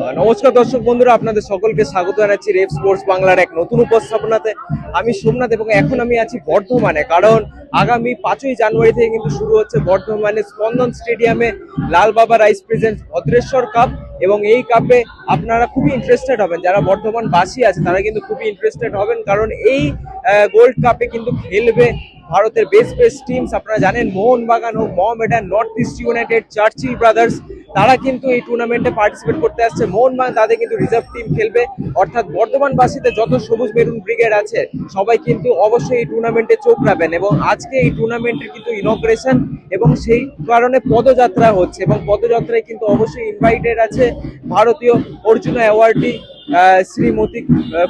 নমস্কার দর্শক বন্ধুরা, আপনাদের সকলকে স্বাগত জানাচ্ছি রেফ স্পোর্টস বাংলার এক নতুন উপস্থাপনাতে। আমি সোমনাথ এবং এখন আমি আছি বর্ধমানে, কারণ আগামী 5ই জানুয়ারি থেকে কিন্তু শুরু হচ্ছে বর্ধমানে স্পন্দন স্টেডিয়ামে লাল বাবা রাইস প্রেজেন্টস ভদ্রেশ্বর কাপ। এবং এই কাপে আপনারা খুবই ইন্টারেস্টেড হবেন, যারা বর্ধমান বাসী আছে তারা কিন্তু খুবই ইন্টারেস্টেড হবেন, কারণ এই গোল্ড কাপে কিন্তু খেলবে ভারতের বেস্ট বেস্ট টিমস। আপনারা জানেন মোহনবাগান হোক, Mohammedan, north east United, Churchill brothers, তারা কিন্তু এই টুর্নামেন্টে পার্টিসিপেট করতে আসছে। মোহনবাগান তাদের কিন্তু রিজার্ভ টিম খেলবে, অর্থাৎ বর্ধমানবাসীতে যত সবুজ মেরুন ব্রিগেড আছে সবাই কিন্তু অবশ্যই এই টুর্নামেন্টে চোখ রাখবেন। এবং আজকে এই টুর্নামেন্টের কিন্তু ইনগ্রেশন এবং সেই কারণে পদযাত্রা হচ্ছে, এবং পদযাত্রায় কিন্তু অবশ্যই ইনভাইটেড আছে ভারতীয় অর্জুনা অ্যাওয়ার্ডি শ্রীমতী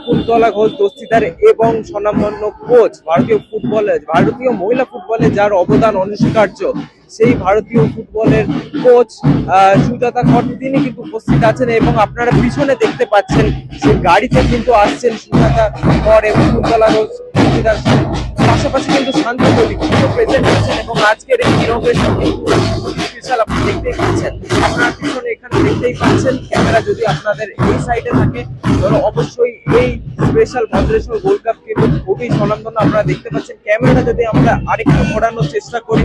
কুন্তলা ঘোষ দস্তিদার এবং স্বনামধন্য কোচ ভারতীয় মহিলা ফুটবলে যার অবদান অনস্বীকার্য, সেই ভারতীয় ফুটবলের কোচ সুজাতা কর, তিনি কিন্তু উপস্থিত আছেন। এবং আপনারা পিছনে দেখতে পাচ্ছেন সেই গাড়িতে কিন্তু আসছেন সুজাতা কর এবং কুন্তলা ঘোষ দস্তিদার, পাশাপাশি কিন্তু শান্ত মল্লিক প্রেজেন্ট আছেন। এবং আজকের এই ইনগ্রেশন কিন্তু স্পেশাল, আপনি দেখতেই পাচ্ছেন, আপনারা পিছনে এখানে দেখতেই পাচ্ছেন। ক্যামেরা যদি আপনাদের এই সাইডে থাকে তাহলে অবশ্যই এই স্পেশাল ভদ্রেশ্বর গোল্ড কাপ কিন্তু খুবই স্বনামধন্য। আপনারা দেখতে পাচ্ছেন, ক্যামেরাটা যদি আমরা আরেকটু ঘোরানোর চেষ্টা করি,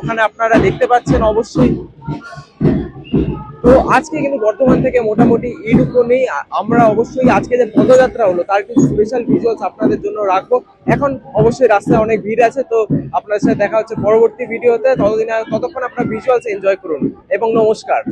ওখানে আপনারা দেখতে পাচ্ছেন অবশ্যই। তো আজকে কিন্তু বর্ধমান থেকে মোটামুটি এইটুকু নেই। আমরা অবশ্যই আজকে যে পদযাত্রা হলো তার কিছু স্পেশাল ভিজুয়ালস আপনাদের জন্য রাখবো। এখন অবশ্যই রাস্তায় অনেক ভিড় আছে, তো আপনাদের সাথে দেখা হচ্ছে পরবর্তী ভিডিওতে। ততক্ষণ আপনারা ভিজুয়ালস এনজয় করুন এবং নমস্কার।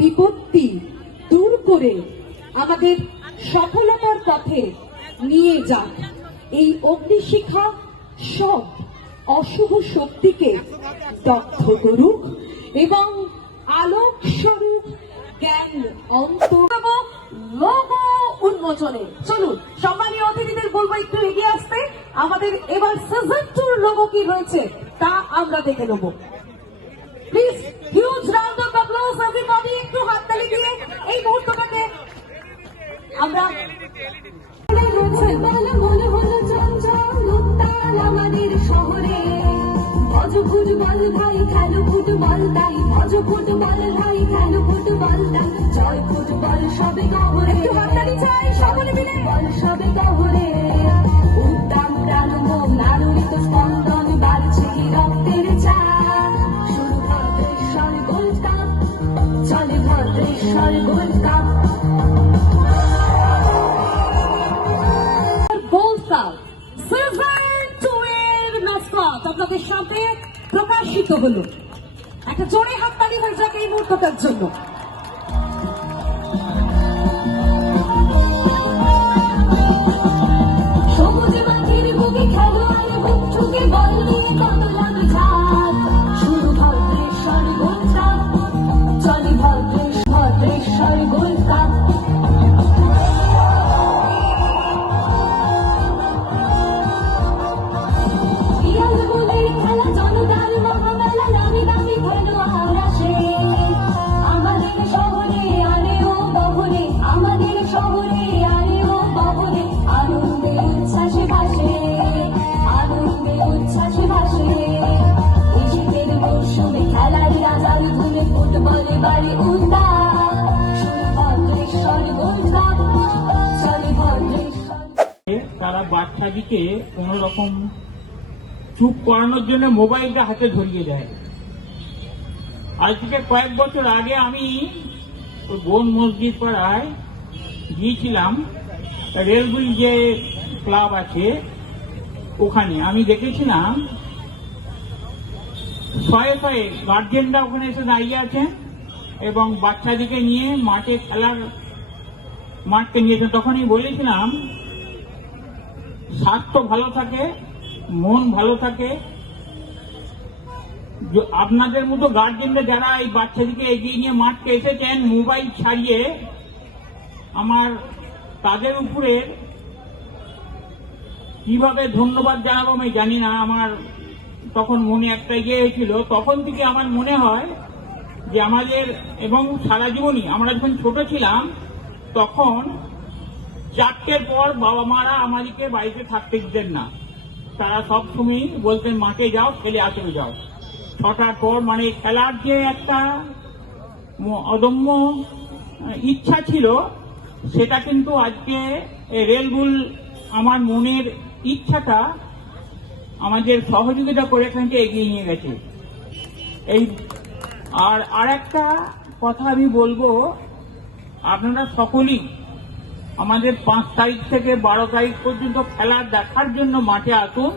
বিপত্তি দূর করে আমাদের সফলতার পথে নিয়ে যাক। এই অগ্নিশিখা সব অশুভ শক্তিকে দগ্ধ করুক এবং আলোক স্বরূপ জ্ঞান অন্তর লোগো উন্মোচনে। চলুন সম্মানীয় অতিথিদের বলবো একটু এগিয়ে আসতে। আমাদের এবার সিজন 2 লোগো কি রয়েছে তা আমরা দেখে নেব। Please huge round of applause everybody, একটু হাততালি দিয়ে এই মুহূর্তটাকে আমরা আমাদের শহরে ভজ ফুটবল ভাই খেলো ফুটবল তাই ভজ ফুটবল ভাই খেলো ফুটবল তাই জয় ফুটবল সবে গহরে একটু হাততালি চাই সকলে মিলে বল সবে গহরে উদ্যান প্রাণব নারুরিত স্পন্দন বাড়ছে কি রক্তের চাপ শুরু ভদ্রেশ্বর গোল্ড কাপ চলে Bhadreswar gold cup gold cup silver টুয়ের ম্যাসকট আপনাদের সামনে প্রকাশিত হলো। একটা জোরে হাততালি হয়ে যাক এই মুহূর্তটার জন্য। সবুজ মাঠের বুকে খেলোয়াড় বুক ঠুকে বল নিয়ে কত লাগে ঝাঁক শুরু ভদ্রেশ্বর গোল্ড কাপ চলে ভদ্রেশ্বর গোল্ড কাপ খেলা জনতার মহামেলা নামি দামি খেলোয়াড় আসে আমাদের শহরে আরে ও বহরে আমাদের শহরে আরে ও বহরে আনন্দে উচ্ছ্বাসে ভাসে আনন্দে উচ্ছ্বাসে ভাসে এই শীতের মৌসুমে খেলার রাজার ধুনে ফুটবলে বাড়ি উদ্যান শুরু ভদ্রেশ্বর গোল্ড কাপ চলে ভদ্রেশ্বর। তারা বাচ্চাদিকে কোন রকম চুপ করানোর জন্য মোবাইলটা হাতে ধরিয়ে দেয়। আজ থেকে কয়েক বছর আগে আমি ওই বোন মসজিদ পাড়ায় গিয়েছিলাম, রেলগুল যে ক্লাব আছে ওখানে আমি দেখেছিলাম শয়ে শয়ে গার্জেনরা ওখানে এসে দাঁড়িয়ে আছেন এবং বাচ্চাদিকে নিয়ে মাঠে খেলার মাঠকে নিয়েছেন। তখনই বলেছিলাম স্বাস্থ্য ভালো থাকে, মন ভালো থাকে, আপনাদের মতো গার্জেনরা যারা এই বাচ্চাদিকে এগিয়ে নিয়ে মাঠকে এসেছেন মোবাইল ছাড়িয়ে, আমার তাদের উপরে কিভাবে ধন্যবাদ জানাবো আমি জানি না। আমার তখন মনে একটা ইয়ে হয়েছিল, তখন থেকে আমার মনে হয় যে আমাদের এবং সারা জীবনই আমরা যখন ছোট ছিলাম তখন 4টের পর বাবা মারা আমাদেরকে বাড়িতে থাকতে দিতেন না, তারা সব সময় বলতেন মাঠে যাও, খেলে আসলে যাও। 6টার পর মানে খেলার যে একটা অদম্য ইচ্ছা ছিল সেটা কিন্তু আজকে রেলগুল আমার মনের ইচ্ছাটা আমাদের সহযোগিতা করে এখানকে এগিয়ে নিয়ে গেছে। এই আর একটা কথা আমি বলবো, আপনারা সকলেই আমাদের 5 তারিখ থেকে 12 তারিখ পর্যন্ত খেলা দেখার জন্য মাঠে আসুন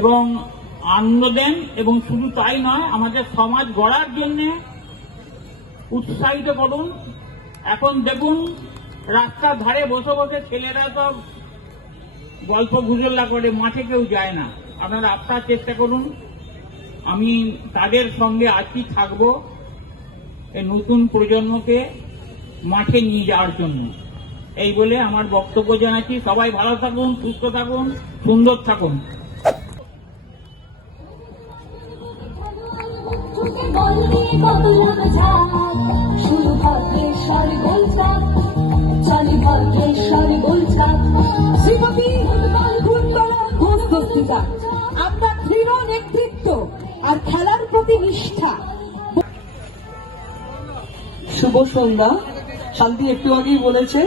এবং আনন্দ দেন, এবং শুধু তাই নয় আমাদের সমাজ গড়ার জন্য উৎসাহিত করুন। এখন দেখুন রাস্তার ধারে বসে বসে ছেলেরা সব গল্প গুজল্লা করে, মাঠে কেউ যায় না। আপনারা আপনার চেষ্টা করুন, আমি তাদের সঙ্গে আছি, থাকবো এই নতুন প্রজন্মকে মাঠে নিয়ে যাওয়ার জন্য। এই বলে আমার বক্তব্য জানাচ্ছি। সবাই ভালো থাকুন, সুস্থ থাকুন, সুন্দর থাকুন। আপনার দৃঢ় নেতৃত্ব আর খেলার প্রতি নিষ্ঠা। শুভ সন্ধ্যা। শান্তি একটু আগেই বলেছে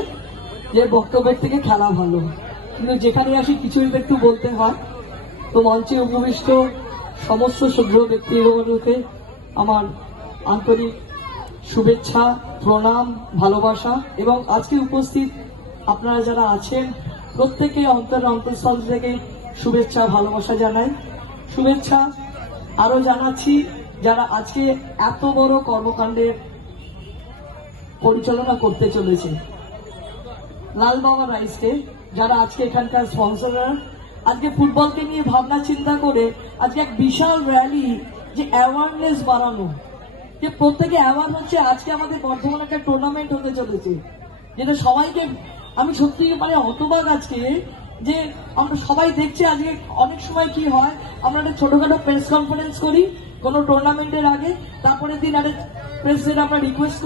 যে বক্তব্যের থেকে খেলা ভালো, কিন্তু যেখানে আসি কিছুই একটু বলতে হয়। তো মঞ্চে উপবিষ্ট সমস্ত শুভ্র ব্যক্তিগণকে আমার আন্তরিক শুভেচ্ছা, প্রণাম, ভালোবাসা, এবং আজকে উপস্থিত আপনারা যারা আছেন প্রত্যেকে অন্তঃস্থল থেকে শুভেচ্ছা, ভালোবাসা জানাই। শুভেচ্ছা আরো জানাচ্ছি যারা আজকে এত বড় কর্মকাণ্ডের পরিচালনা করতে চলেছে, লালবাবা রাইসকে, যারা আজকে এখানকার স্পন্সররা, আজকে ফুটবলকে নিয়ে ভাবনা চিন্তা করে আজকে এক বিশাল র্যালি, যে অ্যাওয়ারনেস বাড়ানো, যে প্রত্যেকে অ্যাওয়ার হচ্ছে। আজকে আমাদের বর্ধমানে একটা টুর্নামেন্ট হতে চলেছে, যেটা সবাইকে, আমি সত্যি মানে হতবাক আজকে যে আমরা সবাই দেখছি। আজকে অনেক সময় কি হয়, আমরা একটা ছোটখাটো প্রেস কনফারেন্স করি কোনো টুর্নামেন্টের আগে, তারপরের দিন একটা প্রেসের আমরা রিকোয়েস্ট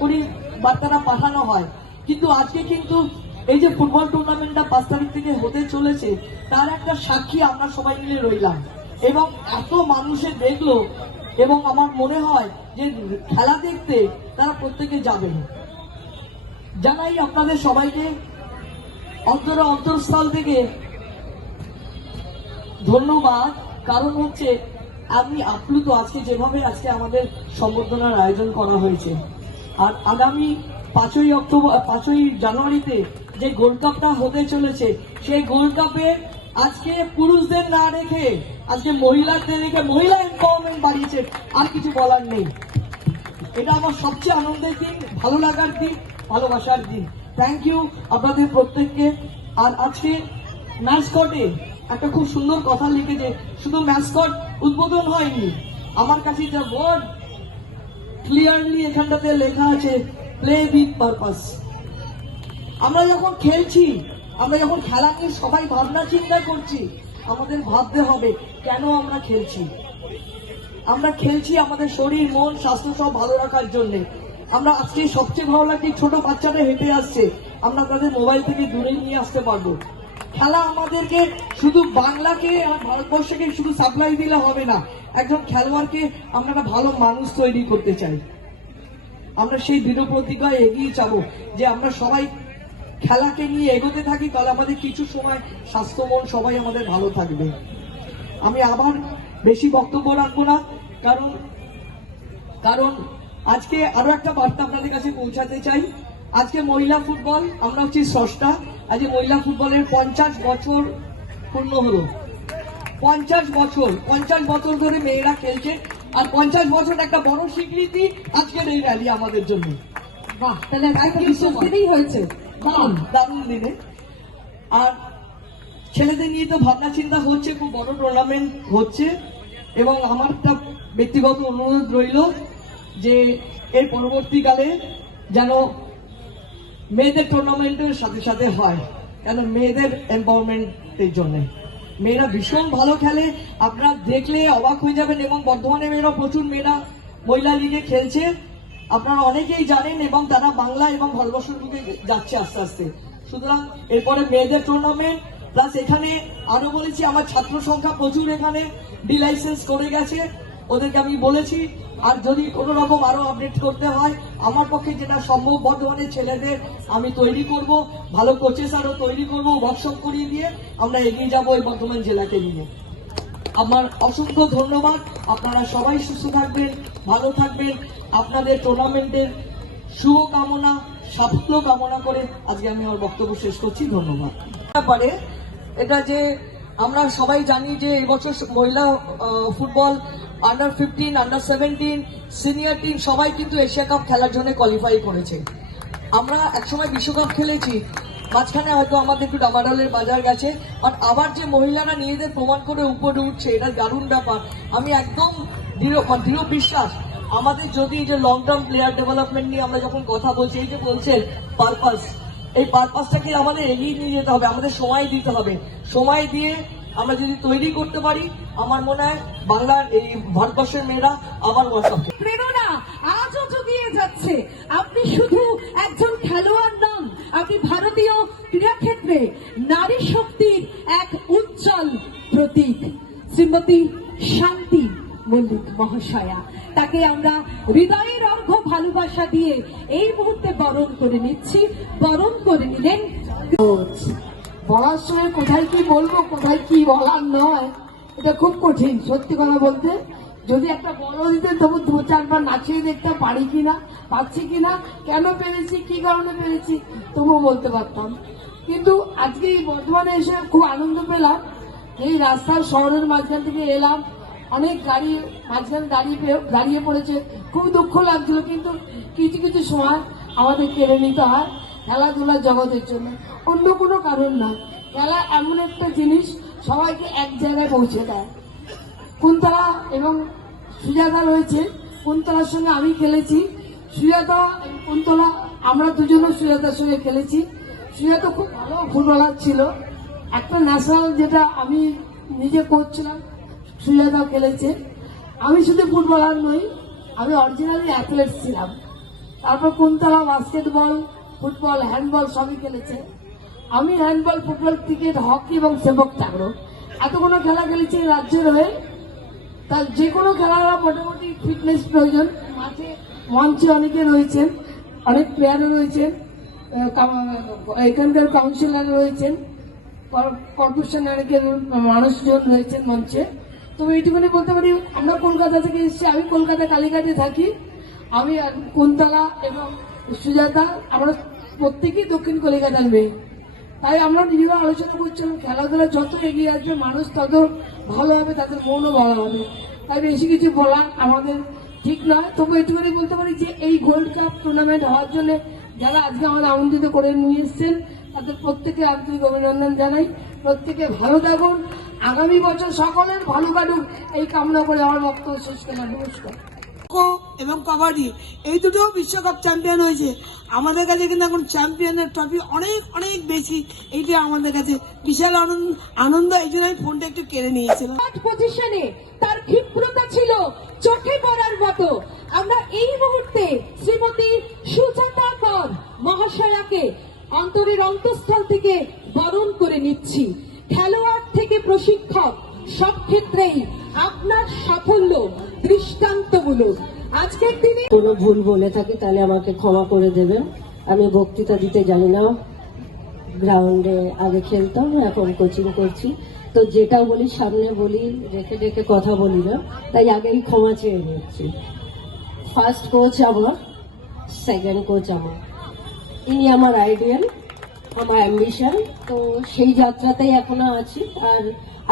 করি বার্তাটা পাঠানো হয়, কিন্তু আজকে কিন্তু এই যে ফুটবল টুর্নামেন্টটা 5 তারিখ থেকে হতে চলেছে, তার একটা সাক্ষী আমরা সবাই মিলে রইলাম এবং এত মানুষে দেখলো, এবং আমার মনে হয় যে খেলা দেখতে তারা প্রত্যেকে যাবেন। জানাই আপনাদের সবাইকে অন্তরস্থল থেকে ধন্যবাদ। কারণ হচ্ছে আমি আপ্লুত আজকে যেভাবে আজকে আমাদের সম্বর্ধনার আয়োজন করা হয়েছে। আর আগামী 5ই জানুয়ারিতে যে গোল্ড কাপটা হতে চলেছে, সেই গোল্ড কাপে আজকে পুরুষদের না রেখে আজকে মহিলাদের রেখে মহিলা এম্পাওয়ারমেন্ট বাড়িয়েছে। আর কিছু বলার নেই। এটা আমার সবচেয়ে আনন্দের দিন, ভালো লাগার দিন, ভালোবাসার দিন। থ্যাংক ইউ আপনাদের প্রত্যেককে। আর আজকে ম্যাসকটে একটা খুব সুন্দর কথা লিখেছে, শুধু ম্যাসকট উদ্বোধন হয়নি, আমার কাছে যা ওয়ার্ড ক্লিয়ারলি এখানটাতে লেখা আছে, প্লে উইথ পারপাস। আমরা যখন খেলছি, আমরা যখন খেলা নিয়ে সবাই ভাবনা চিন্তা করছি, আমাদের ভাবতে হবে কেন আমরা খেলছি। আমরা খেলছি আমাদের শরীর, মন, স্বাস্থ্য সব ভালো রাখার জন্য। আমরা আজকে সবচেয়ে ভালো লাগছে ছোট বাচ্চাটা হেঁটে আসছে, আমরা তাদের মোবাইল থেকে দূরে নিয়ে আসতে পারবো। খেলা আমাদেরকে শুধু বাংলাকে আর ভারতবর্ষকে শুধু সাপ্লাই দিলে হবে না, একজন খেলোয়াড়কে আমরা একটা ভালো মানুষ তৈরি করতে চাই। আমরা সেই দৃঢ় প্রতিজ্ঞায় এগিয়ে যাবো যে আমরা সবাই খেলাকে নিয়ে এগোতে থাকি, তাহলে আমাদের কিছু সময় স্বাস্থ্য, মন সবাই আমাদের ভালো থাকবে। আমি আবার বেশি বক্তব্য রাখবো না, কারণ আজকে আরো একটা বার্তা আপনাদের কাছে পৌঁছাতে চাই। আজকে মহিলা ফুটবল, আমরা হচ্ছি স্রষ্টা। আজকে মহিলা ফুটবলের 50 বছর পূর্ণ হলো। 50 বছর ধরে মেয়েরা খেলছে, আর 50 বছর একটা বড় স্বীকৃতি আজকের এই র্যালি আমাদের জন্য। বাহ, তাহলে একটা বিশেষ দিনেই হয়েছে। দারুণ দিনে। আর ছেলেদের নিয়ে তো ভাবনা চিন্তা হচ্ছে, খুব বড় টুর্নামেন্ট হচ্ছে, এবং আমার একটা ব্যক্তিগত অনুরোধ রইল যে এর পরবর্তীকালে যেন মেয়েদের টুর্নামেন্টের সাথে সাথে হয়, কেন মেয়েদের এম্পাওয়ারমেন্টের জন্য। মেয়েরা ভীষণ ভালো খেলে, আপনারা দেখলে অবাক হয়ে যাবেন। এবং বর্ধমানে মেয়েরা প্রচুর মেয়েরা মহিলা লিগে খেলছে, আপনারা অনেকেই জানেন, এবং তারা বাংলা এবং ভারতবর্ষের বুকে যাচ্ছে আস্তে আস্তে। সুতরাং এরপরে মেয়েদের টুর্নামেন্ট, প্লাস এখানে আরো বলেছি আমার ছাত্র সংখ্যা প্রচুর এখানে ডিলাইসেন্স করে গেছে, ওদেরকে আমি বলেছি। আর যদি কোনো রকম আরো আপডেট করতে হয়, আমার পক্ষে যেটা সম্ভব বর্ধমানের ছেলেদের আমি তৈরি করব, ভালো কোচেস আরো তৈরি করব, ওয়ার্কশপ করিয়ে দিয়ে আমরা এগিয়ে যাবো এই বর্ধমান জেলাকে নিয়ে। আমার অসংখ্য ধন্যবাদ। আপনারা সবাই সুস্থ থাকবেন, ভালো থাকবেন। আপনাদের টুর্নামেন্টের শুভকামনা, সাফল্য কামনা করে আজকে আমি আমার বক্তব্য শেষ করছি। ধন্যবাদ। ব্যাপারে এটা যে আমরা সবাই জানি যে এবছর মহিলা football under 15, under 17, senior team সবাই কিন্তু এশিয়া কাপ খেলার জন্য কোয়ালিফাই করেছে। আমরা একসময় বিশ্বকাপ খেলেছি, মাঝখানে হয়তো আমাদের একটু ডামাডোলের বাজার গেছে, বাট আবার যে মহিলারা নিজেদের প্রমাণ করে উপরে উঠছে, এটা দারুণ ব্যাপার। আমি একদম দৃঢ় বিশ্বাস, আমাদের যদি যে লং টার্ম প্লেয়ার ডেভেলপমেন্ট নিয়ে আমরা যখন কথা বলছি, এই যে বলছেন পারপাস, এই পারপাসটাকে আমাদের এগিয়ে নিয়ে যেতে হবে, আমাদের সময় দিতে হবে। সময় দিয়ে আমরা যদি তৈরি করতে পারি, আমার মনে হয় বাংলার এই ভারতবর্ষের মেয়েরা আবার ওয়ার্ল্ড কাপ প্রেরণা আজও জুগিয়ে যাচ্ছে। আপনি শুধু একজন খেলোয়াড় নন, আপনি ভারতীয় ক্রীড়াক্ষেত্রে নারী শক্তির এক উজ্জ্বল প্রতীক। শ্রীমতী শান্তি মল্লিক মহাশয়া, তাকে আমরা হৃদয়ের অর্ঘ্য ভালোবাসা দিয়ে এই মুহূর্তে বরণ করে নিচ্ছি। বরণ করে নিলেন। বলার সময় কোথায় কি বলবো, কোথায় কি বলার নয়, এটা খুব কঠিন সত্যি কথা বলতে। যদি একটা বড় দিতে তবু 2-4বার নাচিয়ে দেখতে পারি কিনা, পাচ্ছি কিনা, কেন পেরেছি, কি কারণে পেরেছি, তবুও বলতে পারতাম। কিন্তু আজকে এই বর্ধমানে এসে খুব আনন্দ পেলাম। এই রাস্তার শহরের মাঝখান থেকে এলাম, অনেক গাড়ি মাঝখানে দাঁড়িয়ে পড়েছে, খুব দুঃখ লাগছিল। কিন্তু কিছু কিছু সময় আমাদের কেড়ে নিতে হয় খেলাধুলার জগতের জন্য, অন্য কোনো কারণ না। খেলা এমন একটা জিনিস সবাইকে এক জায়গায় পৌঁছে দেয়। কুন্তলা এবং সুজাতা রয়েছে, কুন্তলার সঙ্গে আমি খেলেছি, সুজাতা কুন্তলা আমরা দুজনে সুজাতার সঙ্গে খেলেছি। সুজাতা খুব ভালো ফুটবলার ছিল, একটা ন্যাশনাল যেটা আমি নিজে কোচ ছিলাম, সুজাতাও খেলেছে। আমি শুধু ফুটবলার নই, আমি অরিজিনালি অ্যাথলেট ছিলাম। তারপর কুন্তলা বাস্কেটবল, ফুটবল, হ্যান্ডবল সবই খেলেছে। আমি হ্যান্ডবল, ফুটবল, ক্রিকেট, হকি এবং সেবক চাকরো এতগুলো খেলা খেলেছি এই রাজ্যের হয়ে। তার যে কোনো খেলার মোটামুটি ফিটনেস প্রয়োজন। মাঠে মঞ্চে অনেকে রয়েছেন, অনেক প্লেয়ারও রয়েছেন, এখানকার কাউন্সিলর রয়েছেন, কর্পোরেশন অনেকের মানুষজন রয়েছেন মঞ্চে। তবে এইটুকুনি বলতে পারি, আমরা কলকাতা থেকে এসেছি, আমি কলকাতা কালীঘাটে থাকি, আমি আর কুন্তলা এবং সুজাতা আমরা প্রত্যেকেই দক্ষিণ কলকাতার মেয়ে। তাই আমরা দীর্ঘ আলোচনা করছিলাম খেলাধুলা যত এগিয়ে আসবে মানুষ তত ভালো হবে, তাদের মনও ভালো হবে। তাই বেশি কিছু বলা আমাদের ঠিক নয়। তবু এটুকুনি বলতে পারি যে এই গোল্ড কাপ টুর্নামেন্ট হওয়ার জন্য যারা আজকে আমাদের আমন্ত্রিত করে নিয়ে এসছেন তাদের প্রত্যেকে আন্তরিক অভিনন্দন জানাই। প্রত্যেকে ভালো থাকুন, আগামী বছর সকলের ভালো কাটুক এই কামনা করে আমার বক্তব্য শেষ করলাম। নমস্কার। খো এবং কবাডি এই দুটো বিশ্বকাপ চ্যাম্পিয়ন হয়েছে। আমাদের কাছে কিন্তু এখন চ্যাম্পিয়নের ট্রফি অনেক অনেক বেশি, এইটা আমাদের কাছে বিশাল আনন্দ। এই জন্য আমি ফোনটা একটু কেড়ে নিয়েছিলাম। পজিশনে তার ক্ষিপ্রতা ছিল চোখে পড়ার মতো। আমরা এই মুহূর্তে শ্রীমতী সুজাতা কর মহাশয়াকে অন্তরের অন্তঃস্থল থেকে বরণ করে নিচ্ছি। খেলোয়াড় থেকে প্রশিক্ষক সব ক্ষেত্রেই আপনার সাফল্য দৃষ্টান্তমূলক। আজকের দিনে কোনো ভুল বলে থাকি তাহলে আমাকে ক্ষমা করে দেবেন। আমি বক্তৃতা দিতে জানি না, গ্রাউন্ডে আগে খেলতাম, এখন কোচিং করছি, তো যেটা বলি সামনে বলি, রেখে রেখে কথা বলি না, তাই আগেই ক্ষমা চেয়ে নিচ্ছি। ফার্স্ট কোচ আমার, সেকেন্ড কোচ আমার, ইনি আমার আইডিয়াল, আমার অ্যাম্বিশন, তো সেই যাত্রাতেই এখনো আছি। আর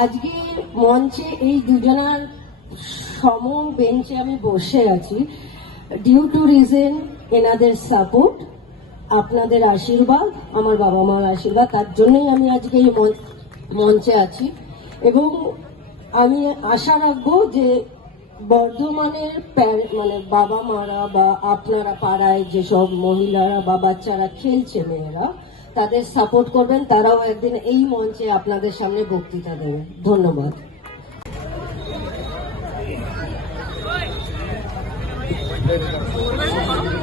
আজকে মঞ্চে এই দুজনার সম বেঞ্চে আমি বসে আছি ডিউ টু রিজন এনাদের সাপোর্ট, আপনাদের আশীর্বাদ, আমার বাবা মার আশীর্বাদ, তার জন্যই আমি আজকে এই মঞ্চে আছি। এবং আমি আশা রাখবো যে বর্ধমানের মানে বাবা মারা বা আপনারা পাড়ায় যেসব মহিলারা বা বাচ্চারা খেলছে, মেয়েরা, তাদের সাপোর্ট করবেন, তারাও একদিন এই মঞ্চে আপনাদের সামনে বক্তৃতা দেবে। ধন্যবাদ।